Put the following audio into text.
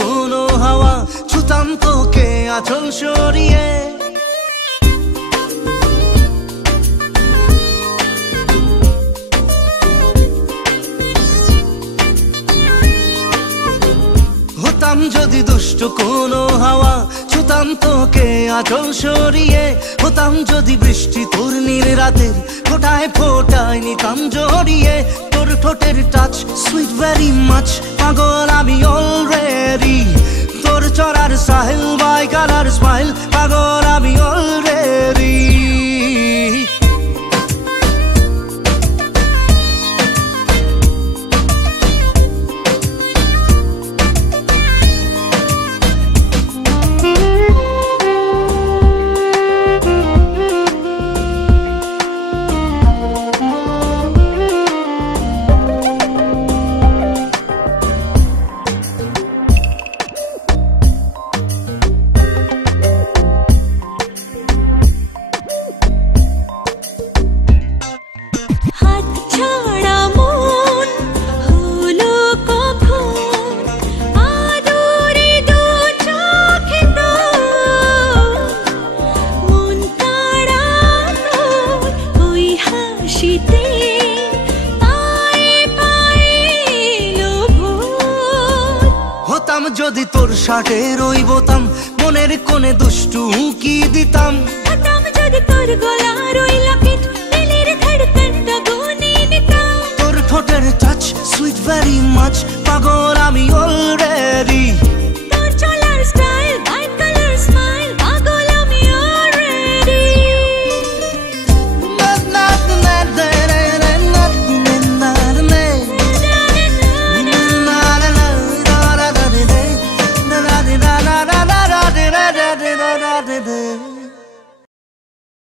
কোনো হাওয়া, ছুতাম তোকে আঁচল সরিয়ে। হতাম যদি দুষ্ট কোনো হাওয়া, ছুতাম তোকে আঁচল সরিয়ে। হতাম যদি বৃষ্টি তোর নীল রাতের ফোটায় ফোটায় নিতাম জড়িয়ে। তোর ঠোঁটের টাচ সুইট ভেরি মাচ, পাগল আমি অলরেডি। তোর চড়ার সাহেল বাই কালার স্মাইল, পাগল আমি অলরেডি। হতাম যদি তোর শার্টে রই বোতাম, মনের কোণে দুষ্টু উঁকি দিতাম। হতাম যদি তোর গলার ওই লকেট, দিলের ধড়কনটা গুনে নিতাম। তোর ঠোঁটের টাচ সুইট ভেরি মাচ, পাগল